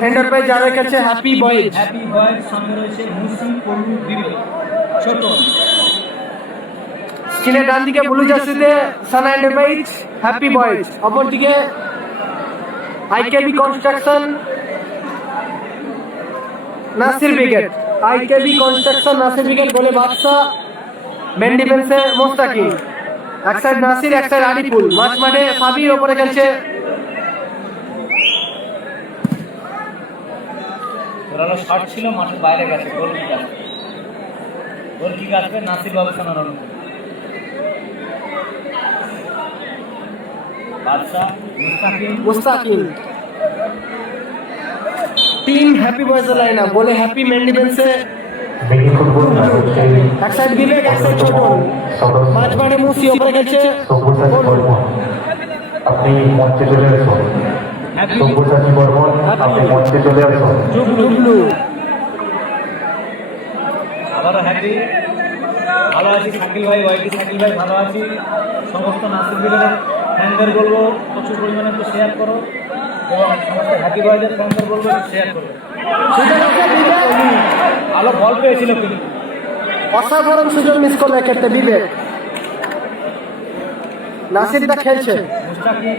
Hander পাই যারা কাছে happy boys happy বয়ের সামনে রয়েছে মুসি ছোট। স্ক্রিনের ডান দিকে ব্লু জার্সিতে সানা হ্যাপি বয়েজ অপরদিকে IKB construction Nasir brigade IKB construction Nasir brigade বলে বাদশা মেন ডিফেন্সে মোস্তাকিম এক সাইড নাসির এক সাইড আলিপুল মাঝ মাঠে সাবির ওপরে খেলছে জোরালো শট ছিল মাঠের বাইরে গেছে গোল কিক আসবে। গোল কিক আসবে নাসির বাবু সোনার Anukul Mustakim Mustakim team happy boys line up বলে হ্যাপি মেন ডিফেন্সে এক সাইড বিবেক এক সাইড ছোটন মাঝ মুসি ওপরে খেলছে আপনি মঞ্চে চলে আসুন। হ্যাপি সব্যসাচী বর্মন আপনি মঞ্চে চলে আসুন। আবারও হ্যাপি ভালো আছি শাকিল ভাই ওয়াইটি শাকিল ভাই ভালো আছি। সমস্ত নাসির বিলের ফ্যানদের বলব প্রচুর পরিমাণে একটু শেয়ার করো। এবং সমস্ত হ্যাপি বয়দের ফ্যানদের বলব একটু শেয়ার করো। ভালো বল পেয়েছিল কিন্তু। অসাধারণ সুযোগ মিস করল এক্ষেত্রে বিবেক। নাসির দা খেলছে। মুস্তাকিম।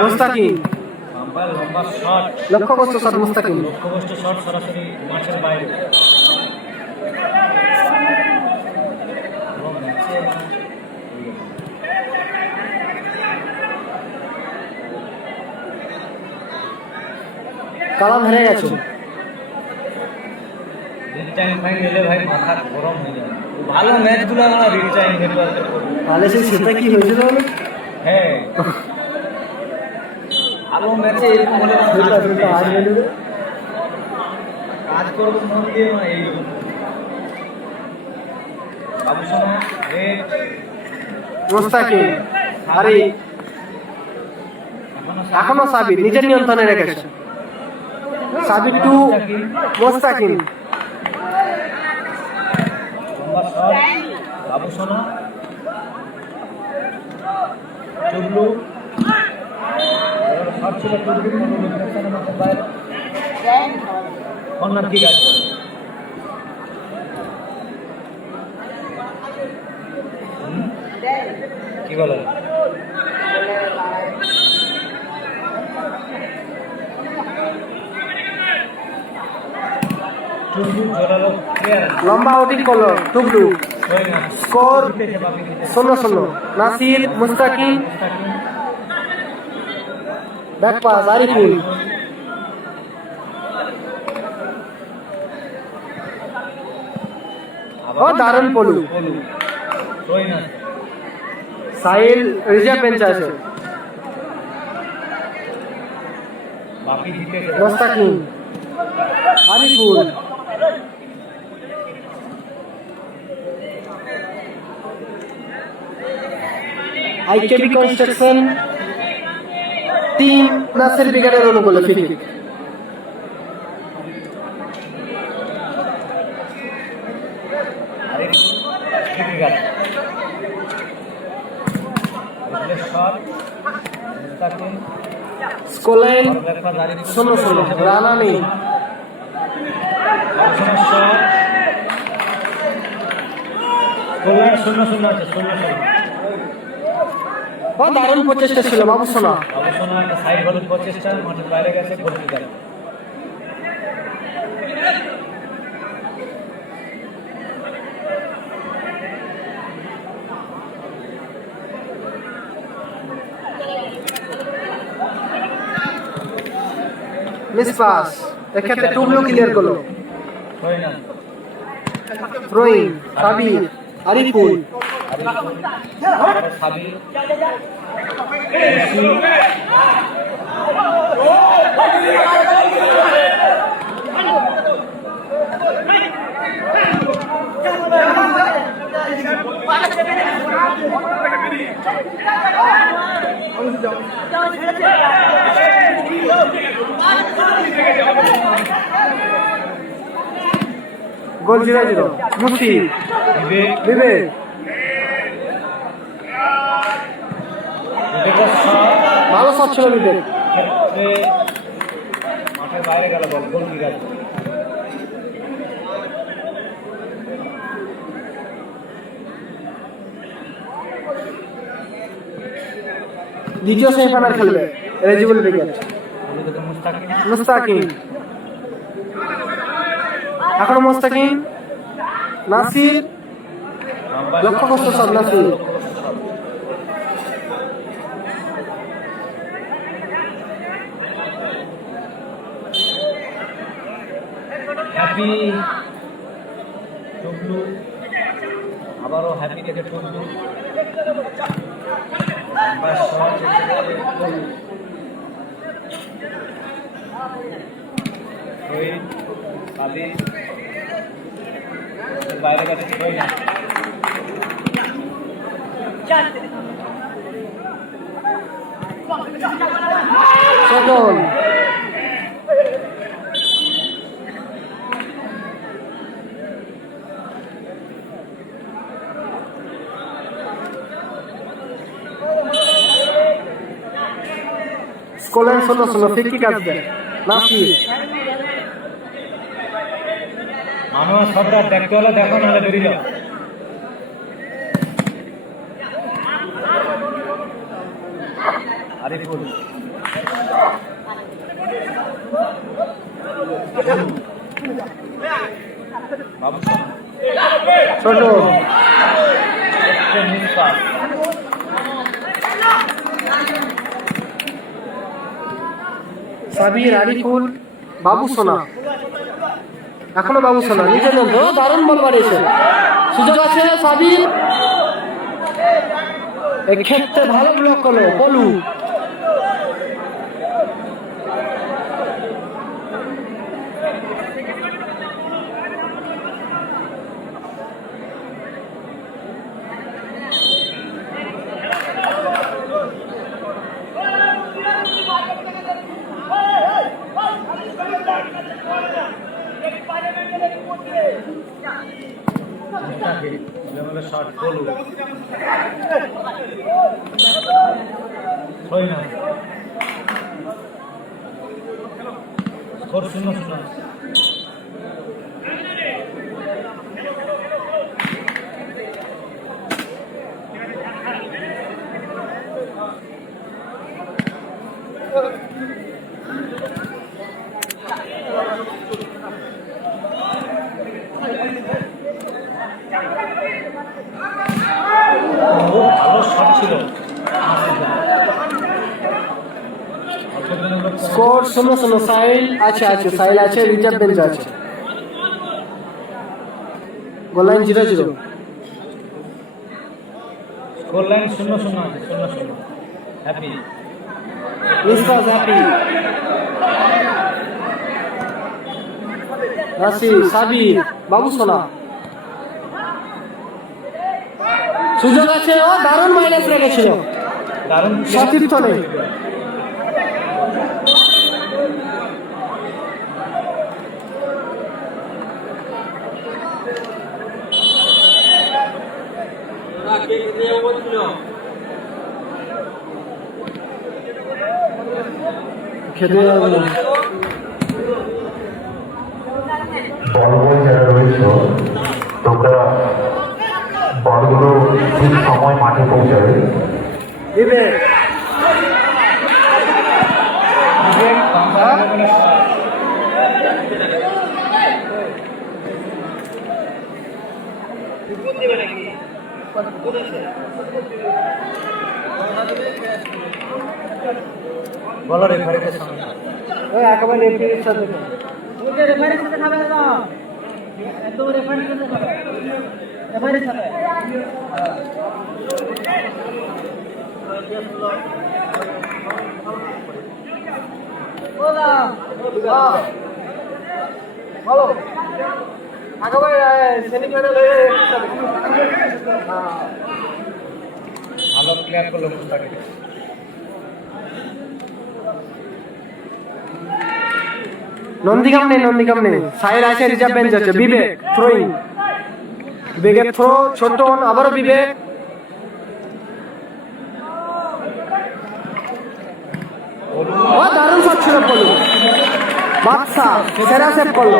মুস্তাকিম বাম্পায়ের শট মুস্তাকিম লক্ষ্যবস্তু শট সরাসরি মাঠের বাইরে। কালাম হেরে গেছে। হয়ে ভালো ম্যাচগুলো আমরা রিটাইম তাহলে সেটা কি হয়েছিল হ্যাঁ। ভালো ম্যাচে এরকম হলে কাজ করব মন দিয়ে মানে শোনো আরে এখনও সাবির নিজের নিয়ন্ত্রণে রেখেছে। সাবির টু মুস্তাকিম বাবু টুবলু ঠিক আছে কি বলে? টুবলু জোরালো ক্লিয়ার লম্বা আউটিং করল টুকলু স্কোর শূন্য শূন্য নাসির মুস্তাকিম মুস্তাকিম ব্যাক পাস আরিফুল ও দারুণ পলু। সাহিল রিজার্ভ বেঞ্চে আছে। Mustakim Ariful IKB construction shot Mustakim স্কোলাইন বড় একটা দাঁড়িয়ে শূন্য শূন্য শূন্য আছে শূন্য শূন্য। দারুণ প্রচেষ্টা ছিল বাবু সোনা বাবুসোনা একটা সাইড হলুদ প্রচেষ্টা মাঠের বাইরে গেছে গোল কিক মিস পাস এক্ষেত্রে টুবলু ক্লিয়ার করল। Throwing Sabir Ariful. Ariful Sabi goal zero. Zero বিবেক। বিবেক বিবেকের শট ভালো শট ছিল মাঠের বাইরে গেল বল গোল কি দ্বিতীয় সেমিফাইনাল খেলবে ওদিকে মুস্তাকিম। মুস্তাকিম। এখনও মুস্তাকিম? নাসির? লক্ষ্য করছে সব নাসির? হ্যাপি টুকলু আবারও হ্যাপি থেকে টুকলু শট গোল। শহীদ আদি সজল স্কোলেন ষোলো ষোলো ফিরকি কাটবে নাসির মানুষ সর্দার দেখতে হলে দেখো নাহলে বেরিয়ে যাও। আরিফুল বাবু ছোট। সাবির আরিফুল বাবু সোনা। এখনও বাবু সোনা ও, দারুণ বল বাড়িয়েছে সুযোগ আছে সাবির? এক্ষেত্রে ভালো ব্লক করল বলু মুস্তাকিম জমের শট গোলু ছয় না স্কোর শূন্য শূন্য খুব ভালো শট ছিল স্কোর শূন্য শূন্য আছে আছে সাইল আছে রিজার্ভ বেঞ্চ আছে। Goal line zero zero line শূন্য শূন্য আছে শূন্য শূন্য। হ্যাপি মিসবাস হ্যাপি রাশি সাবির বাবু সোনা সুযোগ আছে ও দারুণ মাইনাস রেখেছিল। দারুণ। সতীর্থ নেই খেতে বল যারা রয়েছে তোমরা বলগুলো ঠিক সময় মাঠে পৌঁছাবে। বাম্পার বলে। বলো রেফারিকে ওই একেবারে রেফারির সাথে রেফারির সাথে খাবে না একদম রেফারির সাথে খাবে। বলো আগামী সেমিফাইনাল হয়ে ভালো নন্দীগাম নেই নন্দীগাম নেই সাইর আছে রিজার্ভ বেঞ্চ আছে। বিবেক থ্রোইং বিবেকের থ্রো ছোট আবারও বিবেক। ও দারুণ শট ছিল পলু বাদশা সেরা সেভ করল।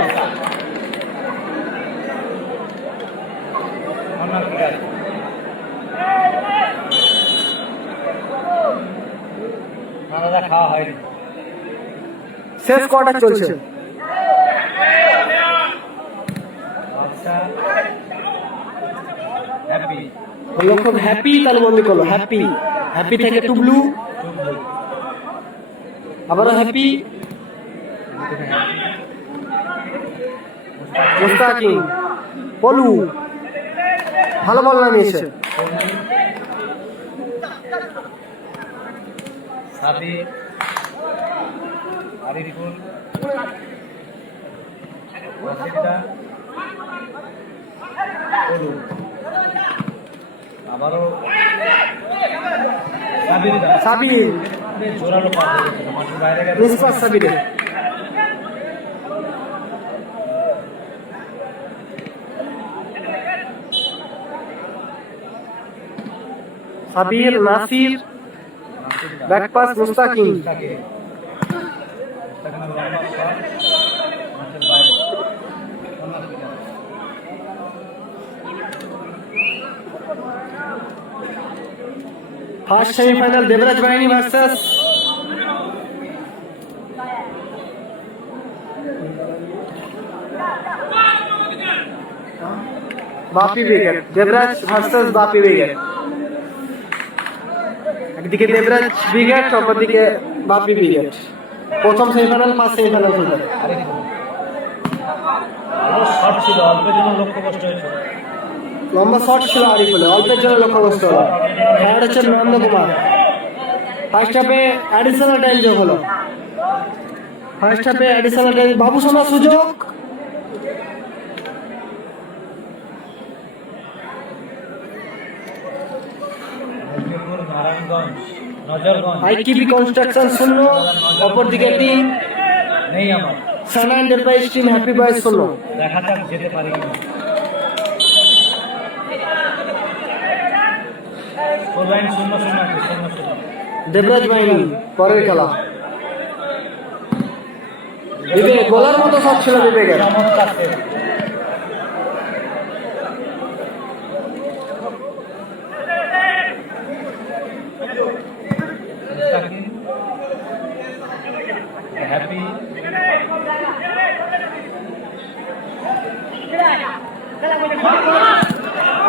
শেষ কোয়ার্টার চলছে। হ্যাপি বলল খুব হ্যাপি তাহলে বন্দি করল হ্যাপি হ্যাপি থেকে টুবলু আবারও হ্যাপি মুস্তাকিম। পলু। ভালো বল নামিয়েছে রশিদা কলু আবারও। সাবির জোরালো পাস মাঠের বাইরে গেছে। সাবিরের Sabir. Nasir. নাসিরদা। Back pass Mustakim Mustakim. মুস্তাকিমের লম্বা শট মাঠের বাইরে অন্য player। ফার্স্ট সেমিফাইনাল দেবরাজ বাহিনী versus Bapi brigade. Debraj versus Bapi brigade. একদিকে দেবরাজ ব্রিগেড অপরদিকে বাপি ব্রিগেড। প্রথম সেমিফাইনাল ফার্স্ট সেমিফাইনাল খেলবে। ভালো শট ছিল অল্পের জন্য লক্ষ্য কষ্ট হয়েছিল লম্বা শট ছিল আরিফুলে অল্পের জন্য লক্ষ্য করতে হলো। খেলার হচ্ছে নন্দ কুমার। ফার্স্ট হাফে অ্যাডিশনাল টাইম যোগ হলো। ফার্স্ট হাফে অ্যাডিশনাল টাইম বাবু সোনার সুযোগ। মেদিনীপুর নারায়ণগঞ্জ নজরগঞ্জ আইকিবি কনস্ট্রাকশন শূন্য অপরদিকে টিম নেই আমার Sana enterprise team happy boys শূন্য দেখা যাক যেতে পারি কিনা ফোর লাইন শূন্য শূন্য আছে শূন্য শূন্য দেবরাজ বাহিনী পরের খেলা। বিবেক বলার মতো সব ছিল বিবেকের চমৎকার save। মুস্তাকিম। হ্যাপি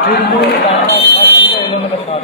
টুকটুক বাংলা shot ছিল, এলোমেলো shot।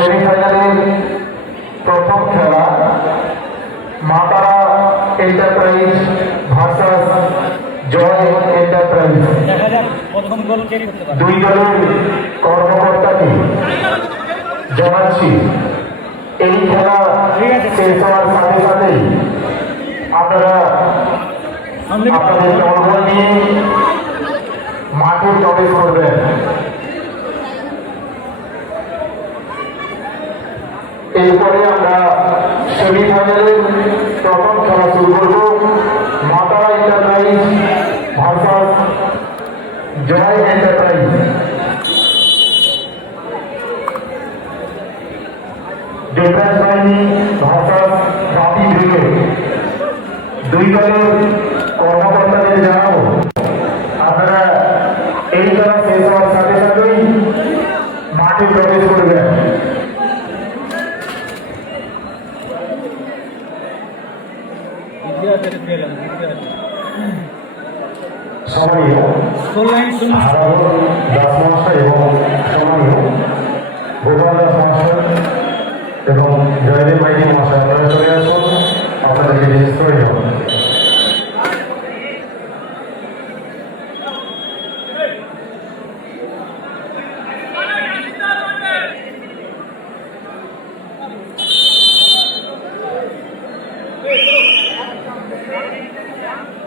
সেমিফাইনালের প্রথম খেলা। মাতারা এন্টারপ্রাইজ ভার্সাস জয় এন্টারপ্রাইজ দুই দলের কর্মকর্তাকে জানাচ্ছি, এই খেলা শেষ হওয়ার সাথে সাথেই আপনারা আপনাদের দলবল নিয়ে মাঠে প্রবেশ করবেন। এরপরে আমরা সেমিফাইনালের প্রথম খেলা শুরু করব। Mata enterprise versus Joy enterprise defence বাহিনী ভার্সাস বাপি ব্রিগেড দুই দলের কর্মকর্তাদের জানাব আপনারা এই খেলা শেষ হওয়ার সাথে সাথেই মাঠে প্রবেশ করবেন দ্বিতীয় হাতে পেলাম দ্বিতীয় হাতে সময় কল্যাণ শূন্য হারাবো দাস মাস্টার এবং সময় গোপাল দাস মাস্টার এবং জয়দেব মাইতি মহাশয় আপনারা চলে আসুন আপনাদেরকে রেজিস্টার হয়ে যাবেন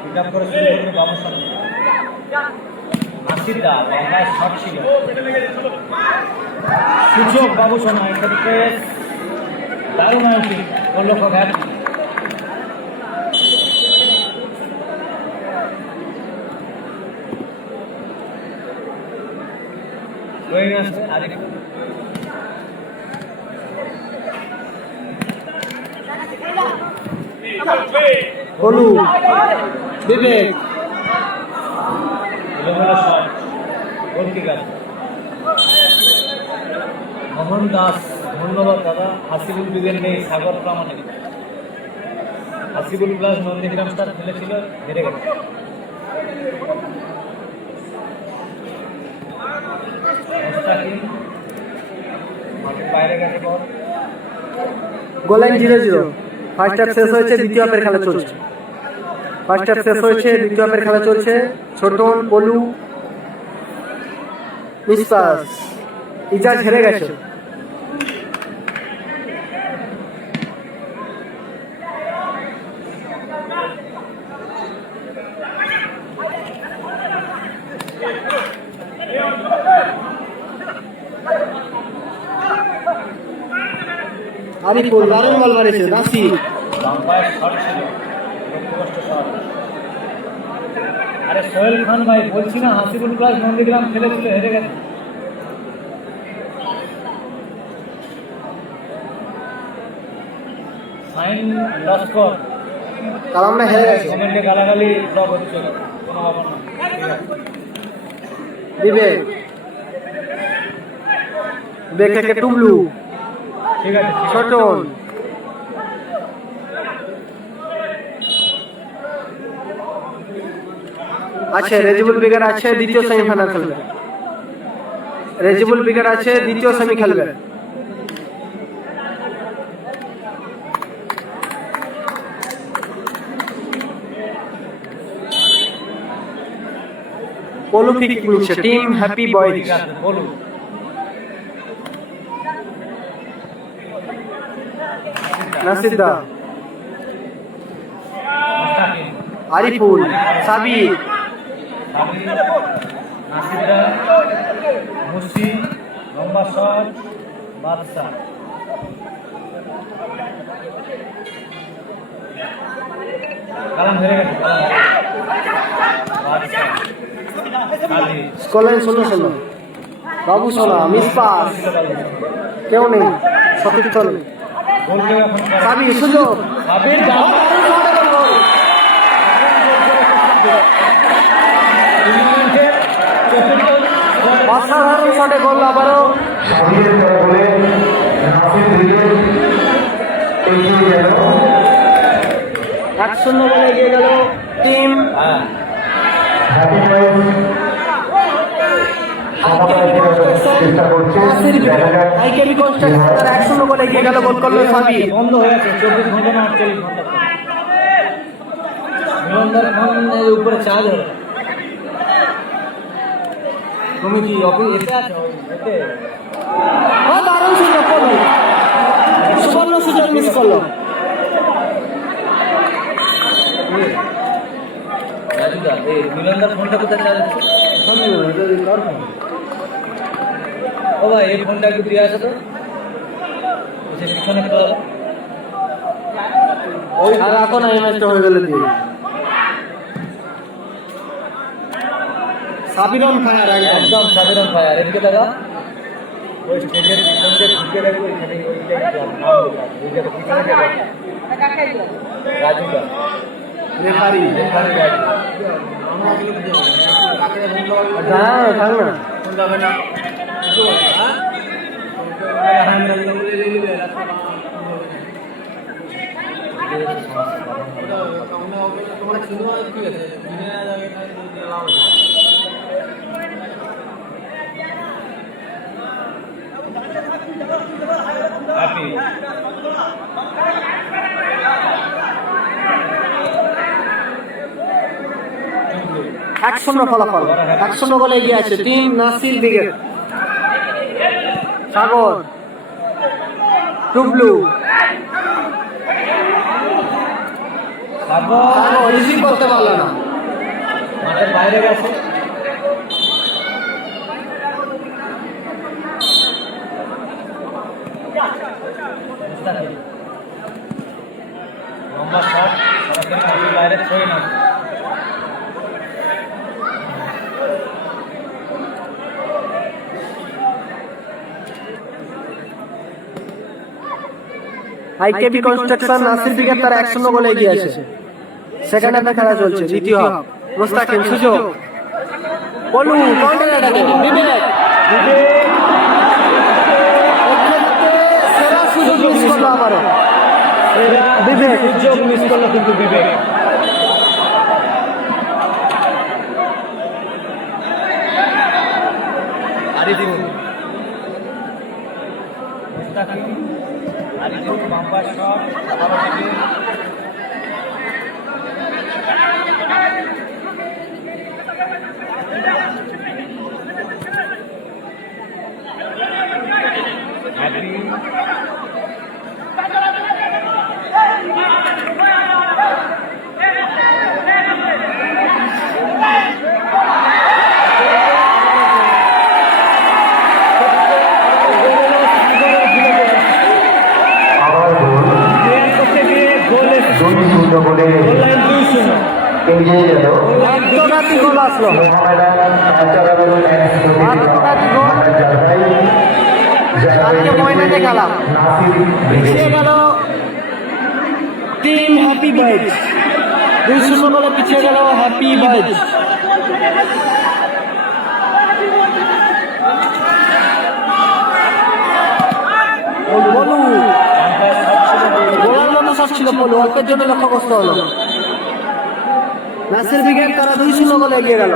পিক আপ করে দা শট ছিল। সুযোগ বাবু সোনা দারুণ আয়োজন ঘাট হয়ে গেছে আরেকটু হলু বিবেক। মোহন দাস ধন্যবাদ দাদা। হাসিবুল বিগের নেই সাগর প্রামাণিক। হাসিবুল প্লাস নন্দীগ্রাম স্টার খেলেছিল হেরে মাঠের বাইরে গেছে ball. Goal line zero zero first half শেষ হয়েছে দ্বিতীয় হাফের খেলা চলছে। ফার্স্ট হাফ শেষ হয়েছে দ্বিতীয় হাফের খেলা চলছে। ছোটন পলু। মিসপাস ইজাজ হেরে গেছে। আরিফুল দারুণ বল মারিছে নাসির বাম্পায়ের শট ছিল লক্ষ্যভ্রষ্ট শট আরে সোহেল খান ভাই বলছি না হাসিবুল প্লাস নন্দীগ্রাম খেলেছিল হেরে গেছে। সাইন লস্কর তার আমরা হেরে গেছি। কমেন্টে গালাগালি ব্লক হচ্ছে কোনো ব্যাপার না। ঠিক আছে বিবেক। বিবেক থেকে টুবলু। ঠিক আছে ঠিক আছে। ছোটন। আছে রেজিবুল বিগার আছে দ্বিতীয় সেমিফাইনাল খেলবে। রেজিবুল বিগার আছে দ্বিতীয় সেমি খেলবে। পলু ফিকিং নিচ্ছে team happy boys Nasir Ariful Sabir. নাসিদরা মুসি লম্বা শট কালাম হেরে গেছে বাবু সোনা মিসপাস কেউ নেই সতীর্থ করে। সাবি সুযোগ সাবির যাও টুর্নামেন্টের চতুর্থ গোল। অসাধারণ শটে গোল আবারও। এক শূন্য বলে এগিয়ে গেল টিম। হ্যাঁ। এক শূন্য বলে এগিয়ে গেল গোল করল সাবি বন্ধ হয়ে গেছে চব্বিশ ঘণ্টা না আটচল্লিশ ঘণ্টা। উপরে চার্জ হবে তুমি কি অফিস এসে আছো? এতে? ও দারুণ সুযোগ করল। সুবর্ণ সুযোগ মিস করল। এই ফোনটা কোথায় চার্জ আছে ও ভাই এই ফোনটা একটু দিয়ে আসো তো। পিছনে তো ওই আর এখন এই ম্যাচটা হয়ে গেলে দিয়ে সাবির অন ফায়ার একদম। সাধারণ ফায়ার। এদিকে দাদা। ওই স্টেজের পিছন ঢুকে রাখব এখানে। ওই জায়গায় পিছনে যে ঘরটা। রাজুদা রেফারি। রেফারি গাইড হ্যাঁ। থাক না হ্যাপি এক শূন্য ফলাফল এক শূন্য বলে এগিয়ে আছে team Nasir brigade Sagar Tublu Sagar receive করতে পারল না। মাঠের বাইরে গেছে মুস্তাফিজ। লম্বা শট সরাসরি মাঠের বাইরে ছয় না আইকেবি কনস্ট্রাকশন নাসির ব্রিগেড তারা এক শূন্য বলে এগিয়ে আছে। সেকেন্ড হাফে খেলা চলছে। দ্বিতীয় হাফ মোস্তাকিম সুযোগ। বলু কাউন্টার অ্যাটাকে বিবেক। এক্ষেত্রে সেরা সুযোগ মিস করল আবারও। বিবেক। সুযোগ মিস করল কিন্তু বিবেক মুস্তাকিম আরিফুল বাম্পার শট আবারও বিবেক হ্যাপি আবার গোল প্লেয়ার করতে গিয়ে গোলে দুই শূন্য গোল এগিয়ে গেল আত্মঘাতী গোল আসলো আত্মঘাতী গোল। জারভাই কালকে খেলা আম্পায়ার শট ছিল গোল। গোলার মতো শট ছিল বলে অল্পের জন্য করতে হলো। নাসির ব্রিগেড তারা দুই শূন্য বলে এগিয়ে গেল।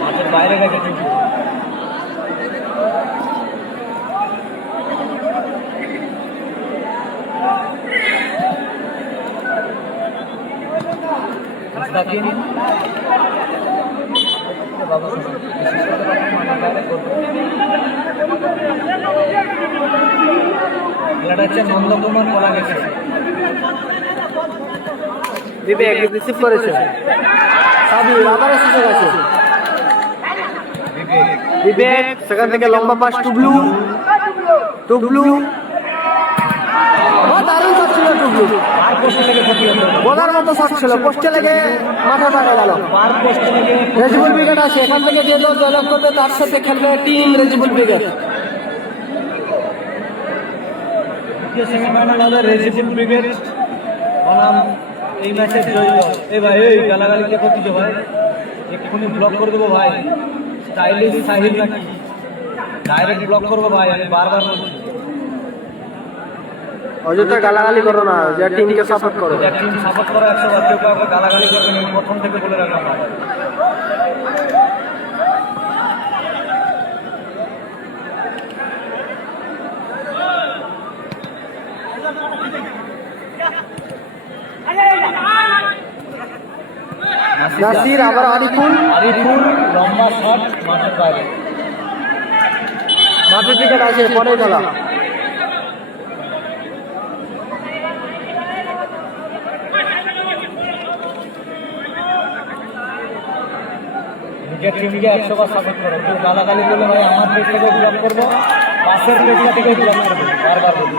মাঠের বাইরে গেছে খেলাটা হচ্ছে নন্দকুমার কলা গেছে বিবেক রিসিভ করেছে? বিবেক, সেখান থেকে লম্বা পাস টুবলু টুবলু দারুণ শট ছিল বলার মতো শট ছিল। পোস্টে লেগে মাথা এখান থেকে যে দল জয়লাভ করবে, তার সাথে খেলবে টিম রেজিবুল ব্রিগেড সেমিফাইনাল হবে এই দল এই ভাই এই গালাগালি কে করছিস ভাই? এক্ষুনি ব্লক করে দেবো ভাই? স্টাইলিশ সাহিল নাকি? ডাইরেক্ট ব্লক করব ভাই আমি বারবার বলছি। অযথা গালাগালি করো না যে টিমকে সাপোর্ট করো। যে টিম সাপোর্ট করা একশো বার কেউ গালাগালি করবে প্রথম থেকে বলে রাখলাম নাসির আবার আরিফুল। আরিফুল লম্বা শট মাঠের বাইরে মাঠের ক্রিকেট আছে পরে খেলা। নিজের টিমকে একশো বার সাপোর্ট করো। কেউ গালাগালি ভাই আমার দিক থেকে ব্লক করব পাশের পেটটা থেকে ব্লক করব বারবার বলব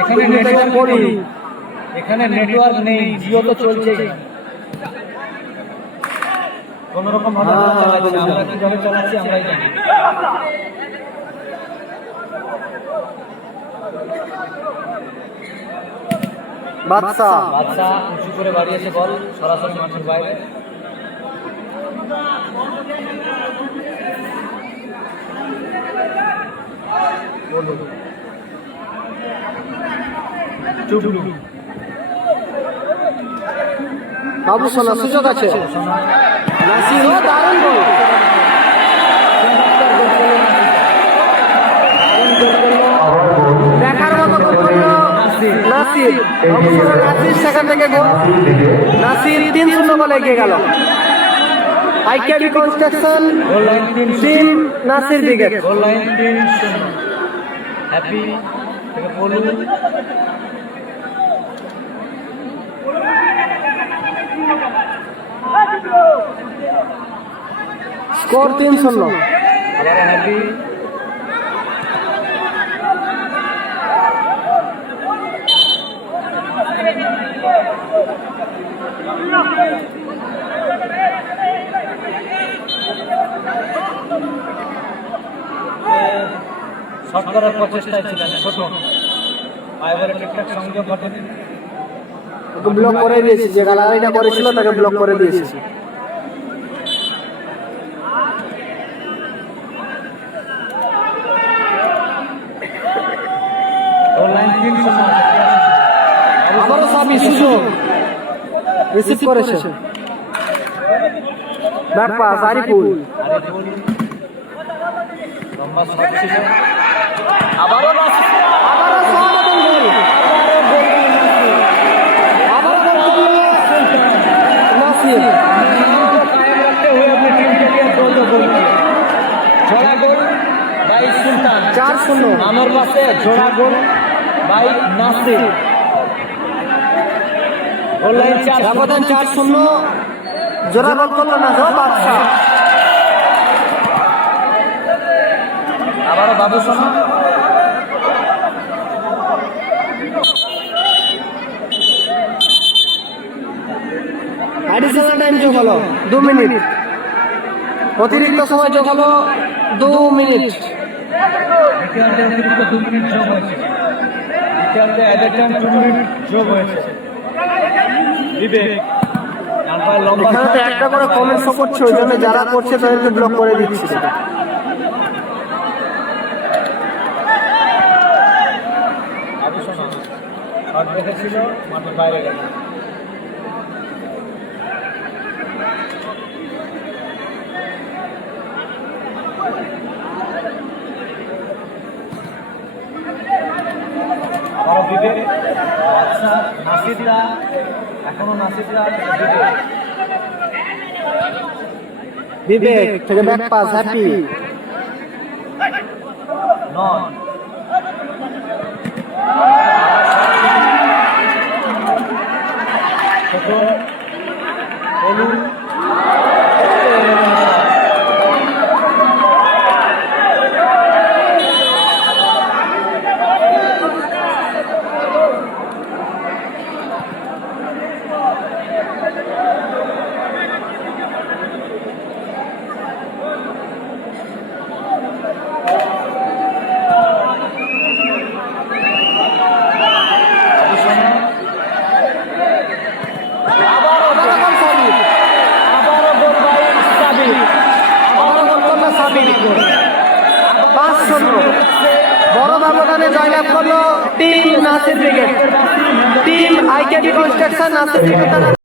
এখানে নেটওয়ার্ক করি। এখানে নেটওয়ার্ক নেই। জিও তো চলছেই। কোন রকম ভাবে চালাচ্ছি আমরা কীভাবে চালাচ্ছি আমরাই জানি। বাদশা। বাদশা উঁচু করে বাড়িয়েছে বল সরাসরি মাঠের বাইরে। চুপলু বাবু সোনা সুযোগ আছে? দারুণ গোল দেখার মতো গোল করল নাসির বাবু নাসির সেখান থেকে গোল। নাসির তিন শূন্য বলে এগিয়ে গেল। আইকেবি কনস্ট্রাকশন গোল লাইন তিন তিন নাসির দিকে গোল লাইন তিন হ্যাপি থেকে বলু স্কোর তিন শূন্য আবার হ্যাপি শট করার প্রচেষ্টায় ছিলেন ছোট। পাইবারে ঠিকঠাক সংযোগ ওকে ব্লক করে দিয়েছি যে গালাগালিটা করেছিল তাকে ব্লক করে দিয়েছি। আবারও সাবি সুযোগ রিসিভ করেছে। Back pass Ariful. আবারও किए जोड़ा गोल बाई सुल्तान চার শূন্য नामर पासे जोड़ा goal by Nasir goal line चार ব্যবধান চার শূন্য জোড়া গোল করলো না গো বাদশাহ আবারও বাবু সোনা টাইম যোগ হলো দু মিনিট। অতিরিক্ত সময় যোগ হলো দু মিনিট অতিরিক্ত দু যোগ হয়েছে এখানে তো একটা করে কমেন্ট শো করছে ওই জন্য যারা করছে তাদেরকে ব্লক করে দিচ্ছি মাঠের বাইরে গেছে। নাসিদরা এখনও নাসিদরা বিবেক থেকে ব্যাক পাস হ্যাপি। নন। ছোট হলুদ আবারও গোল আবারও গোল বাই সাবির আবারও গোল করল সাবির পাঁচ শূন্য বড় ব্যবধানে জয়লাভ করল টিম নাসির ব্রিগেড টিম